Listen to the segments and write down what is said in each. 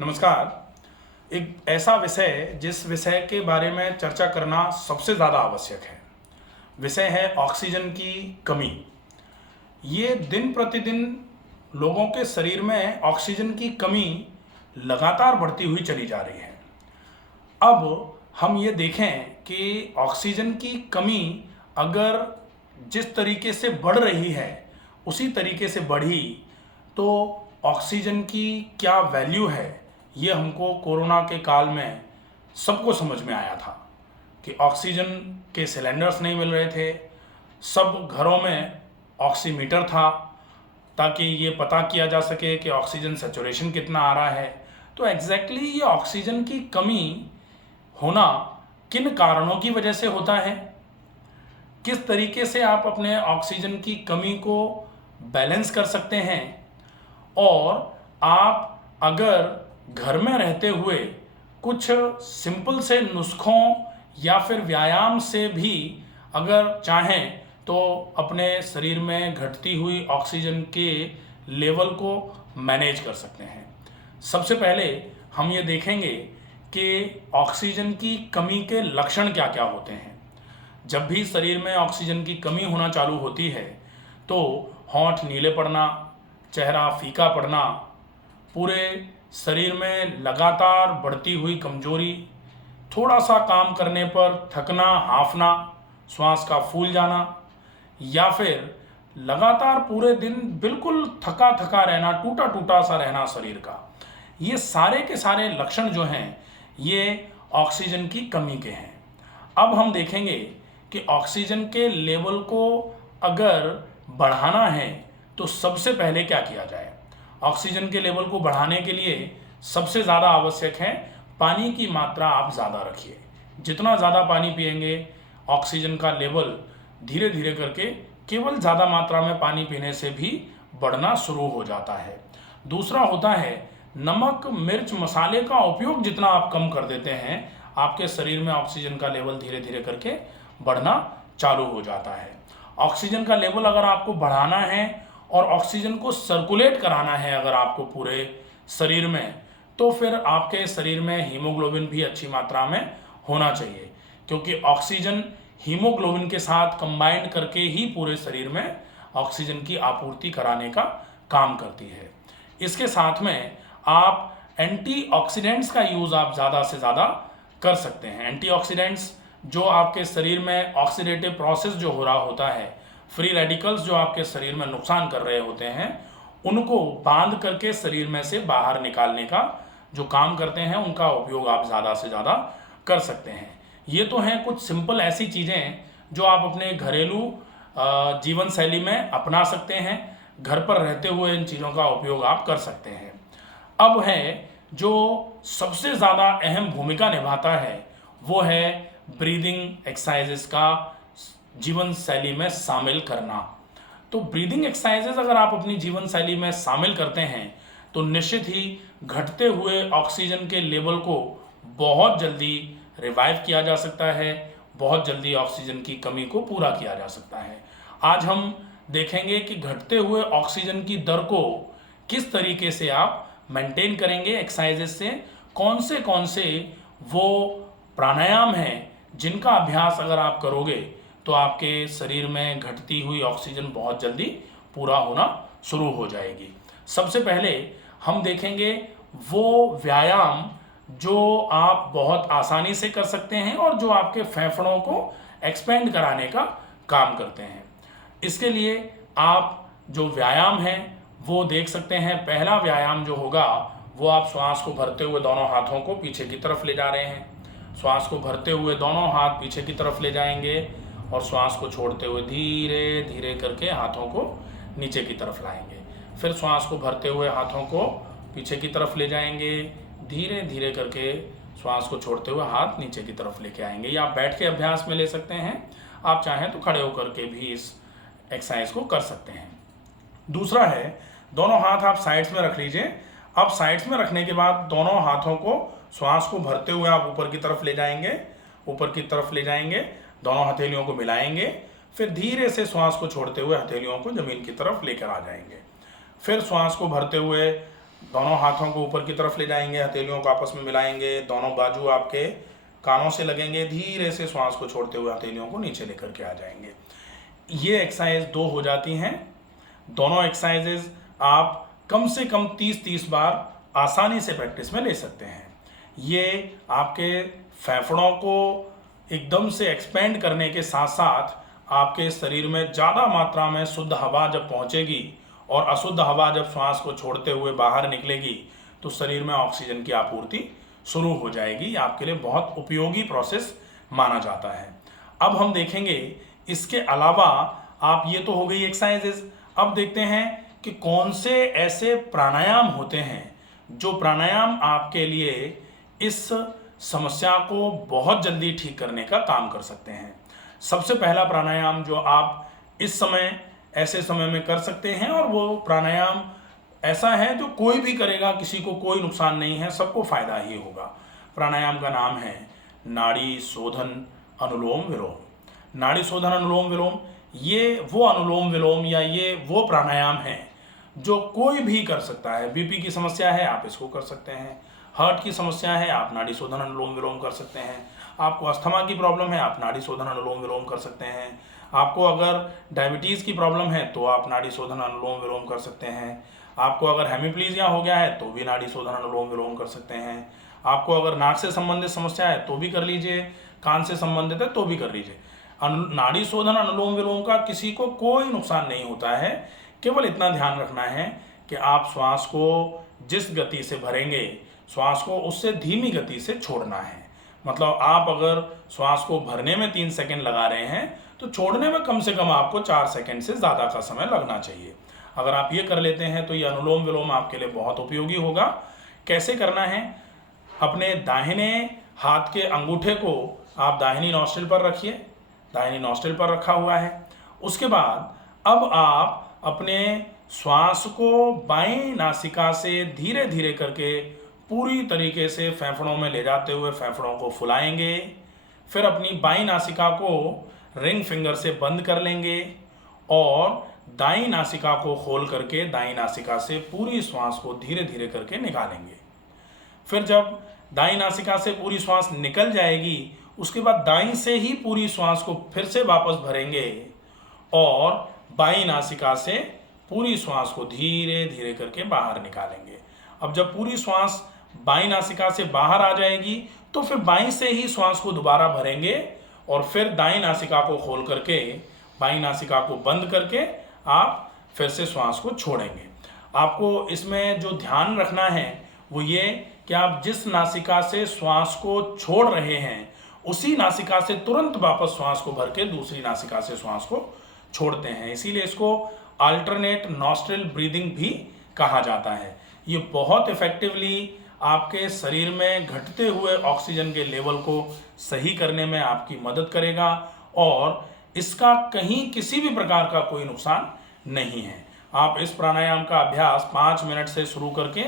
नमस्कार। एक ऐसा विषय जिस विषय के बारे में चर्चा करना सबसे ज़्यादा आवश्यक है, विषय है ऑक्सीजन की कमी। ये दिन प्रतिदिन लोगों के शरीर में ऑक्सीजन की कमी लगातार बढ़ती हुई चली जा रही है। अब हम ये देखें कि ऑक्सीजन की कमी अगर जिस तरीके से बढ़ रही है उसी तरीके से बढ़ी तो ऑक्सीजन की क्या वैल्यू है, ये हमको कोरोना के काल में सबको समझ में आया था कि ऑक्सीजन के सिलेंडर्स नहीं मिल रहे थे। सब घरों में ऑक्सीमीटर था ताकि ये पता किया जा सके कि ऑक्सीजन सैचुरेशन कितना आ रहा है। तो एग्जैक्टली ये ऑक्सीजन की कमी होना किन कारणों की वजह से होता है, किस तरीके से आप अपने ऑक्सीजन की कमी को बैलेंस कर सकते हैं, और आप अगर घर में रहते हुए कुछ सिंपल से नुस्खों या फिर व्यायाम से भी अगर चाहें तो अपने शरीर में घटती हुई ऑक्सीजन के लेवल को मैनेज कर सकते हैं। सबसे पहले हम ये देखेंगे कि ऑक्सीजन की कमी के लक्षण क्या क्या होते हैं। जब भी शरीर में ऑक्सीजन की कमी होना चालू होती है तो होंठ नीले पड़ना, चेहरा फीका पड़ना, पूरे शरीर में लगातार बढ़ती हुई कमजोरी, थोड़ा सा काम करने पर थकना, हांफना, श्वास का फूल जाना, या फिर लगातार पूरे दिन बिल्कुल थका थका रहना, टूटा टूटा सा रहना शरीर का। ये सारे के सारे लक्षण जो हैं ये ऑक्सीजन की कमी के हैं। अब हम देखेंगे कि ऑक्सीजन के लेवल को अगर बढ़ाना है तो सबसे पहले क्या किया जाए। ऑक्सीजन के लेवल को बढ़ाने के लिए सबसे ज़्यादा आवश्यक है पानी की मात्रा आप ज़्यादा रखिए। जितना ज़्यादा पानी पिएंगे ऑक्सीजन का लेवल धीरे धीरे करके केवल ज़्यादा मात्रा में पानी पीने से भी बढ़ना शुरू हो जाता है। दूसरा होता है नमक, मिर्च, मसाले का उपयोग जितना आप कम कर देते हैं आपके शरीर में ऑक्सीजन का लेवल धीरे धीरे करके बढ़ना चालू हो जाता है। ऑक्सीजन का लेवल अगर आपको बढ़ाना है और ऑक्सीजन को सर्कुलेट कराना है अगर आपको पूरे शरीर में, तो फिर आपके शरीर में हीमोग्लोबिन भी अच्छी मात्रा में होना चाहिए, क्योंकि ऑक्सीजन हीमोग्लोबिन के साथ कंबाइंड करके ही पूरे शरीर में ऑक्सीजन की आपूर्ति कराने का काम करती है। इसके साथ में आप एंटीऑक्सीडेंट्स का यूज़ आप ज़्यादा से ज़्यादा कर सकते हैं। एंटीऑक्सीडेंट्स जो आपके शरीर में ऑक्सीडेटिव प्रोसेस जो हो रहा होता है, फ्री रेडिकल्स जो आपके शरीर में नुकसान कर रहे होते हैं, उनको बांध करके शरीर में से बाहर निकालने का जो काम करते हैं, उनका उपयोग आप ज़्यादा से ज़्यादा कर सकते हैं। ये तो हैं कुछ सिंपल ऐसी चीज़ें जो आप अपने घरेलू जीवन शैली में अपना सकते हैं। घर पर रहते हुए इन चीज़ों का उपयोग आप कर सकते हैं। अब है जो सबसे ज़्यादा अहम भूमिका निभाता है वो है ब्रीदिंग एक्सरसाइजेस का जीवन शैली में शामिल करना। तो ब्रीदिंग एक्सरसाइजेस अगर आप अपनी जीवन शैली में शामिल करते हैं तो निश्चित ही घटते हुए ऑक्सीजन के लेवल को बहुत जल्दी रिवाइव किया जा सकता है, बहुत जल्दी ऑक्सीजन की कमी को पूरा किया जा सकता है। आज हम देखेंगे कि घटते हुए ऑक्सीजन की दर को किस तरीके से आप मेंटेन करेंगे एक्सरसाइजेस से, कौन से वो प्राणायाम हैं जिनका अभ्यास अगर आप करोगे तो आपके शरीर में घटती हुई ऑक्सीजन बहुत जल्दी पूरा होना शुरू हो जाएगी। सबसे पहले हम देखेंगे वो व्यायाम जो आप बहुत आसानी से कर सकते हैं और जो आपके फेफड़ों को एक्सपेंड कराने का काम करते हैं। इसके लिए आप जो व्यायाम है वो देख सकते हैं। पहला व्यायाम जो होगा वो आप श्वास को भरते हुए दोनों हाथों को पीछे की तरफ ले जा रहे हैं। श्वास को भरते हुए दोनों हाथ पीछे की तरफ ले जाएंगे और श्वास को छोड़ते हुए धीरे धीरे करके हाथों को नीचे की तरफ लाएंगे। फिर श्वास को भरते हुए हाथों को पीछे की तरफ ले जाएंगे, धीरे धीरे करके श्वास को छोड़ते हुए हाथ नीचे की तरफ लेके आएंगे। या आप बैठ के अभ्यास में ले सकते हैं, आप चाहें तो खड़े होकर के भी इस एक्सरसाइज को कर सकते हैं। दूसरा है दोनों हाथ आप साइड्स में रख लीजिए। अब साइड्स में रखने के बाद दोनों हाथों को श्वास को भरते हुए आप ऊपर की तरफ ले जाएंगे, ऊपर की तरफ ले जाएंगे, दोनों हथेलियों को मिलाएंगे, फिर धीरे से श्वास को छोड़ते हुए हथेलियों को जमीन की तरफ लेकर आ जाएंगे। फिर श्वास को भरते हुए दोनों हाथों को ऊपर की तरफ ले जाएंगे, हथेलियों को आपस में मिलाएंगे, दोनों बाजू आपके कानों से लगेंगे, धीरे से श्वास को छोड़ते हुए हथेलियों को नीचे लेकर के आ जाएंगे। ये एक्सरसाइज 2 हो जाती हैं। दोनों एक्सरसाइजेज आप कम से कम 30-30 बार आसानी से प्रैक्टिस में ले सकते हैं। ये आपके फेफड़ों को एकदम से एक्सपेंड करने के साथ साथ आपके शरीर में ज़्यादा मात्रा में शुद्ध हवा जब पहुंचेगी और अशुद्ध हवा जब श्वास को छोड़ते हुए बाहर निकलेगी तो शरीर में ऑक्सीजन की आपूर्ति शुरू हो जाएगी। आपके लिए बहुत उपयोगी प्रोसेस माना जाता है। अब हम देखेंगे इसके अलावा, आप ये तो हो गई एक्सरसाइजेज, अब देखते हैं कि कौन से ऐसे प्राणायाम होते हैं जो प्राणायाम आपके लिए इस समस्या को बहुत जल्दी ठीक करने का काम कर सकते हैं। सबसे पहला प्राणायाम जो आप इस समय ऐसे समय में कर सकते हैं, और वो प्राणायाम ऐसा है जो कोई भी करेगा, किसी को कोई नुकसान नहीं है, सबको फायदा ही होगा। प्राणायाम का नाम है नाड़ी शोधन अनुलोम विलोम। नाड़ी शोधन अनुलोम विलोम ये वो अनुलोम विलोम या ये वो प्राणायाम है जो कोई भी कर सकता है। बीपी की समस्या है, आप इसको कर सकते हैं। हार्ट की समस्या है, आप नाड़ी शोधन अनुलोम विलोम कर सकते हैं। आपको अस्थमा की प्रॉब्लम है, आप नाड़ी शोधन अनुलोम विलोम कर सकते हैं। आपको अगर डायबिटीज़ की प्रॉब्लम है तो आप नाड़ी शोधन अनुलोम विलोम कर सकते हैं। आपको अगर हेमीप्लीजिया हो गया है तो भी नाड़ी शोधन अनुलोम विलोम कर सकते हैं। आपको अगर नाक से संबंधित समस्या है तो भी कर लीजिए, कान से संबंधित है तो भी कर लीजिए। नाड़ी शोधन अनुलोम विलोम का किसी को कोई नुकसान नहीं होता है। केवल इतना ध्यान रखना है कि आप श्वास को जिस गति से भरेंगे, श्वास को उससे धीमी गति से छोड़ना है। मतलब आप अगर श्वास को भरने में 3 सेकंड लगा रहे हैं तो छोड़ने में कम से कम आपको 4 सेकंड से ज़्यादा का समय लगना चाहिए। अगर आप ये कर लेते हैं तो ये अनुलोम विलोम आपके लिए बहुत उपयोगी होगा। कैसे करना है? अपने दाहिने हाथ के अंगूठे को आप दाहिनी नॉस्ट्रिल पर रखिए, दाहिनी नॉस्ट्रिल पर रखा हुआ है। उसके बाद अब आप अपने श्वास को बाईं नासिका से धीरे धीरे करके पूरी तरीके से फेफड़ों में ले जाते हुए फेफड़ों को फुलाएंगे। फिर अपनी बाईं नासिका को रिंग फिंगर से बंद कर लेंगे और दाईं नासिका को खोल करके दाईं नासिका से पूरी श्वास को धीरे धीरे करके निकालेंगे। फिर जब दाईं नासिका से पूरी श्वास निकल जाएगी, उसके बाद दाईं से ही पूरी श्वास को फिर से वापस भरेंगे और बाईं नासिका से पूरी श्वास को धीरे धीरे करके बाहर निकालेंगे। अब जब पूरी श्वास बाईं नासिका से बाहर आ जाएगी तो फिर बाईं से ही श्वास को दोबारा भरेंगे और फिर दाईं नासिका को खोल करके बाईं नासिका को बंद करके आप फिर से श्वास को छोड़ेंगे। आपको इसमें जो ध्यान रखना है वो ये कि आप जिस नासिका से श्वास को छोड़ रहे हैं उसी नासिका से तुरंत वापस श्वास को भर के दूसरी नासिका से श्वास को छोड़ते हैं। इसीलिए इसको अल्टरनेट नॉस्ट्रिल ब्रीदिंग भी कहा जाता है। ये बहुत इफेक्टिवली आपके शरीर में घटते हुए ऑक्सीजन के लेवल को सही करने में आपकी मदद करेगा और इसका कहीं किसी भी प्रकार का कोई नुकसान नहीं है। आप इस प्राणायाम का अभ्यास 5 मिनट से शुरू करके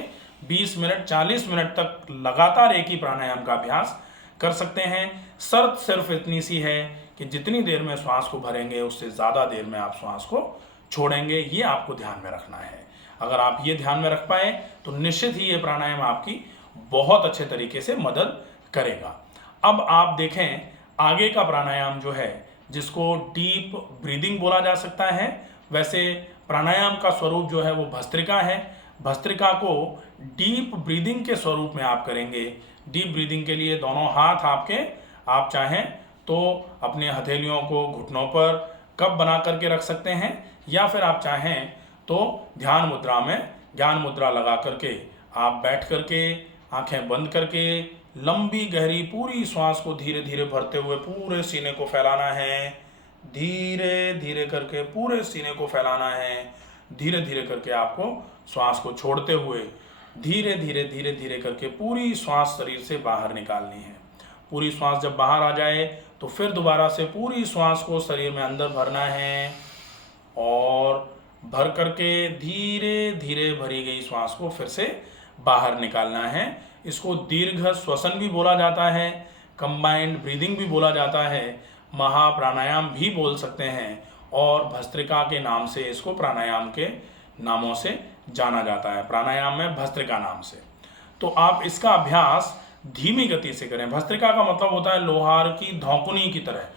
20 मिनट 40 मिनट तक लगातार एक ही प्राणायाम का अभ्यास कर सकते हैं। शर्त सिर्फ इतनी सी है कि जितनी देर में श्वास को भरेंगे उससे ज़्यादा देर में आप श्वास को छोड़ेंगे। ये आपको ध्यान में रखना है। अगर आप ये ध्यान में रख पाए तो निश्चित ही ये प्राणायाम आपकी बहुत अच्छे तरीके से मदद करेगा। अब आप देखें आगे का प्राणायाम जो है जिसको डीप ब्रीदिंग बोला जा सकता है। वैसे प्राणायाम का स्वरूप जो है वो भस्त्रिका है। भस्त्रिका को डीप ब्रीदिंग के स्वरूप में आप करेंगे। डीप ब्रीदिंग के लिए दोनों हाथ आपके, आप चाहें तो अपने हथेलियों को घुटनों पर कप बना करके रख सकते हैं या फिर आप चाहें तो ध्यान मुद्रा में ज्ञान मुद्रा लगा करके आप बैठ करके आंखें बंद करके लंबी गहरी पूरी श्वास को धीरे धीरे भरते हुए पूरे सीने को फैलाना है। धीरे धीरे करके पूरे सीने को फैलाना है। धीरे धीरे करके आपको श्वास को छोड़ते हुए धीरे धीरे धीरे धीरे करके पूरी श्वास शरीर से बाहर निकालनी है। पूरी श्वास जब बाहर आ जाए तो फिर दोबारा से पूरी श्वास को शरीर में अंदर भरना है और भर करके धीरे धीरे भरी गई श्वास को फिर से बाहर निकालना है। इसको दीर्घ श्वसन भी बोला जाता है, कंबाइंड ब्रीदिंग भी बोला जाता है, महाप्राणायाम भी बोल सकते हैं और भस्त्रिका के नाम से इसको प्राणायाम के नामों से जाना जाता है। प्राणायाम में भस्त्रिका नाम से। तो आप इसका अभ्यास धीमी गति से करें। भस्त्रिका का मतलब होता है लोहार की धौंकुनी की तरह।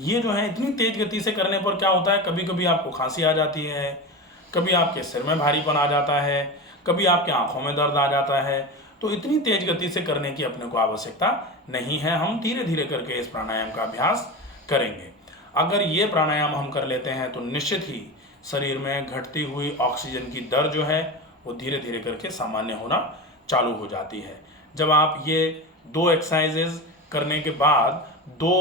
ये जो है इतनी तेज गति से करने पर क्या होता है, कभी कभी आपको खांसी आ जाती है, कभी आपके सिर में भारीपन आ जाता है, कभी आपके आंखों में दर्द आ जाता है। तो इतनी तेज गति से करने की अपने को आवश्यकता नहीं है। हम धीरे धीरे करके इस प्राणायाम का अभ्यास करेंगे। अगर ये प्राणायाम हम कर लेते हैं तो निश्चित ही शरीर में घटती हुई ऑक्सीजन की दर जो है वो धीरे धीरे करके सामान्य होना चालू हो जाती है। जब आप ये 2 एक्सरसाइजेज करने के बाद 2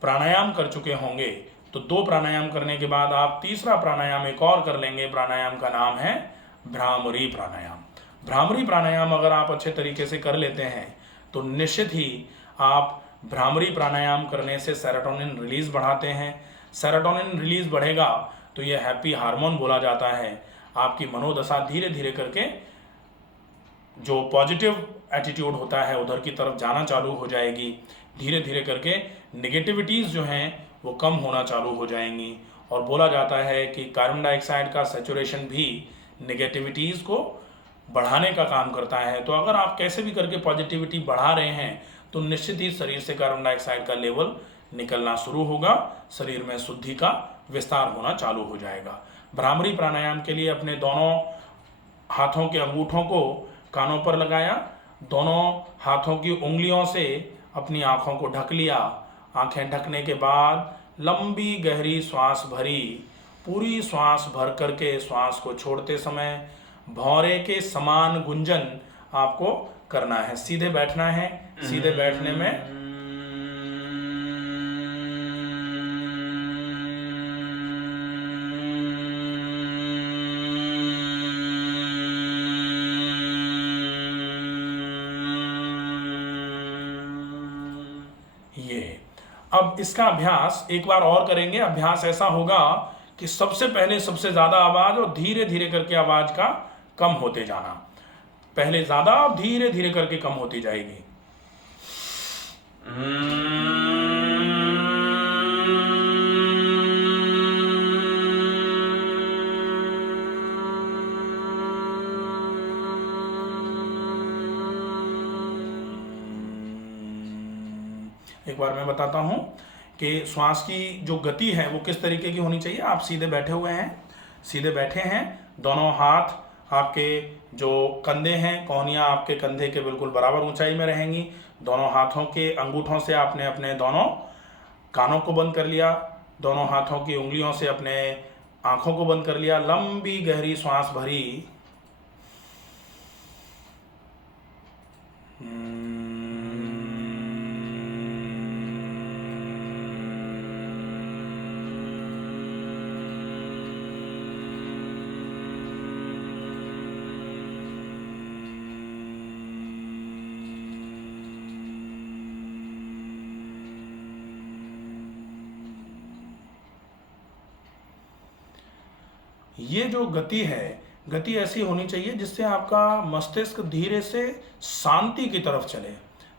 प्राणायाम कर चुके होंगे तो 2 प्राणायाम करने के बाद आप तीसरा प्राणायाम एक और कर लेंगे। प्राणायाम का नाम है भ्रामरी प्राणायाम। भ्रामरी प्राणायाम अगर आप अच्छे तरीके से कर लेते हैं तो निश्चित ही आप भ्रामरी प्राणायाम करने से सेरोटोनिन रिलीज बढ़ाते हैं। सेरोटोनिन रिलीज बढ़ेगा तो ये हैप्पी हार्मोन बोला जाता है। आपकी मनोदशा धीरे धीरे करके जो पॉजिटिव एटीट्यूड होता है उधर की तरफ जाना चालू हो जाएगी। धीरे धीरे करके नेगेटिविटीज़ जो हैं वो कम होना चालू हो जाएंगी। और बोला जाता है कि कार्बन डाइऑक्साइड का सैचुरेशन भी नेगेटिविटीज़ को बढ़ाने का काम करता है। तो अगर आप कैसे भी करके पॉजिटिविटी बढ़ा रहे हैं तो निश्चित ही शरीर से कार्बन डाइऑक्साइड का लेवल निकलना शुरू होगा, शरीर में शुद्धि का विस्तार होना चालू हो जाएगा। भ्रामरी प्राणायाम के लिए अपने दोनों हाथों के अंगूठों को कानों पर लगाया, दोनों हाथों की उंगलियों से अपनी आँखों को ढक लिया। आँखें ढकने के बाद लंबी गहरी श्वास भरी। पूरी श्वास भर करके श्वास को छोड़ते समय भौरे के समान गुंजन आपको करना है। सीधे बैठना है। सीधे बैठने में ये अब इसका अभ्यास एक बार और करेंगे। अभ्यास ऐसा होगा कि सबसे पहले सबसे ज़्यादा आवाज़ और धीरे धीरे करके आवाज़ का कम होते जाना। पहले ज़्यादा और धीरे धीरे करके कम होती जाएगी। एक बार मैं बताता हूँ कि श्वास की जो गति है वो किस तरीके की होनी चाहिए। आप सीधे बैठे हुए हैं, सीधे बैठे हैं, दोनों हाथ आपके जो कंधे हैं, कोहनियाँ आपके कंधे के बिल्कुल बराबर ऊंचाई में रहेंगी। दोनों हाथों के अंगूठों से आपने अपने दोनों कानों को बंद कर लिया, दोनों हाथों की उंगलियों से अपने आँखों को बंद कर लिया। लंबी गहरी श्वास भरी। ये जो गति है, गति ऐसी होनी चाहिए जिससे आपका मस्तिष्क धीरे से शांति की तरफ चले।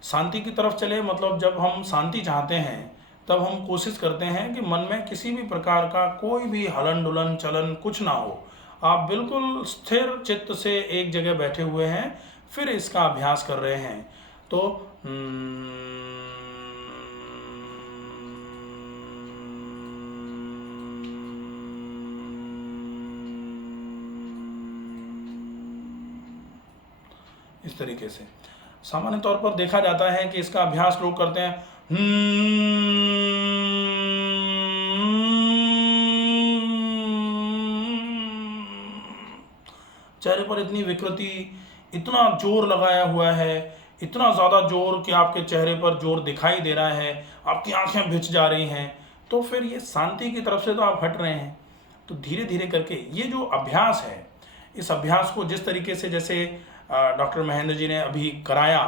शांति की तरफ चले मतलब जब हम शांति चाहते हैं तब हम कोशिश करते हैं कि मन में किसी भी प्रकार का कोई भी हलन डुलन चलन कुछ ना हो। आप बिल्कुल स्थिर चित्त से एक जगह बैठे हुए हैं, फिर इसका अभ्यास कर रहे हैं। तो इस तरीके से सामान्य तौर पर देखा जाता है कि इसका अभ्यास लोग करते हैं चेहरे पर इतनी विकृति, इतना जोर लगाया हुआ है, इतना ज़्यादा जोर कि आपके चेहरे पर जोर दिखाई दे रहा है, आपकी आंखें भिज जा रही हैं। तो फिर ये शांति की तरफ से तो आप हट रहे हैं। तो धीरे धीरे करके ये जो अभ्यास है, इस अभ्यास को जिस तरीके से जैसे डॉक्टर महेंद्र जी ने अभी कराया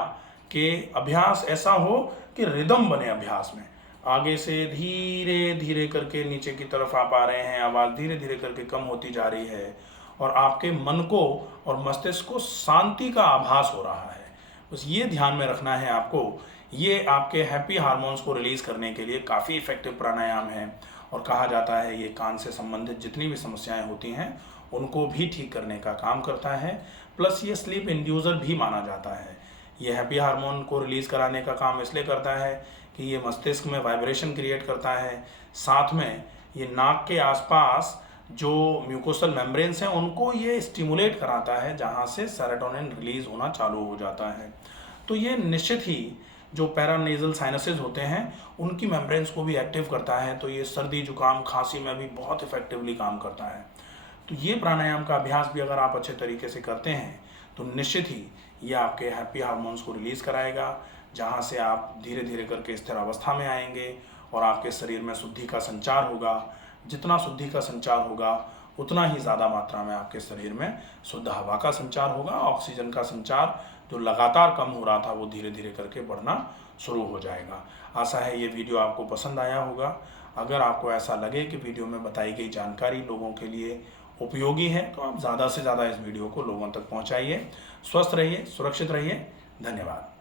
कि अभ्यास ऐसा हो कि रिदम बने अभ्यास में। आगे से धीरे धीरे करके नीचे की तरफ आप आ रहे हैं, आवाज़ धीरे धीरे करके कम होती जा रही है और आपके मन को और मस्तिष्क को शांति का आभास हो रहा है। बस ये ध्यान में रखना है आपको। ये आपके हैप्पी हार्मोन्स को रिलीज़ करने के लिए काफ़ी इफेक्टिव प्राणायाम है और कहा जाता है ये कान से संबंधित जितनी भी समस्याएं होती हैं उनको भी ठीक करने का काम करता है। प्लस ये स्लीप इंड्यूसर भी माना जाता है। ये हैप्पी हार्मोन को रिलीज़ कराने का काम इसलिए करता है कि ये मस्तिष्क में वाइब्रेशन क्रिएट करता है, साथ में ये नाक के आसपास जो म्यूकोसल मेम्ब्रेन्स हैं उनको ये स्टिमुलेट कराता है, जहाँ से सेरोटोनिन रिलीज़ होना चालू हो जाता है। तो ये निश्चित ही जो पैरानेजल साइनसेस होते हैं उनकी मेम्ब्रेन्स को भी एक्टिव करता है, तो ये सर्दी जुकाम खांसी में भी बहुत इफेक्टिवली काम करता है। तो ये प्राणायाम का अभ्यास भी अगर आप अच्छे तरीके से करते हैं तो निश्चित ही ये आपके हैप्पी हार्मोन्स को रिलीज़ कराएगा, जहाँ से आप धीरे धीरे करके स्थिर अवस्था में आएंगे और आपके शरीर में शुद्धि का संचार होगा। जितना शुद्धि का संचार होगा उतना ही ज़्यादा मात्रा में आपके शरीर में शुद्ध हवा का संचार होगा। ऑक्सीजन का संचार जो लगातार कम हो रहा था वो धीरे धीरे करके बढ़ना शुरू हो जाएगा। आशा है ये वीडियो आपको पसंद आया होगा। अगर आपको ऐसा लगे कि वीडियो में बताई गई जानकारी लोगों के लिए उपयोगी है तो आप ज़्यादा से ज़्यादा इस वीडियो को लोगों तक पहुंचाइए। स्वस्थ रहिए, सुरक्षित रहिए। धन्यवाद।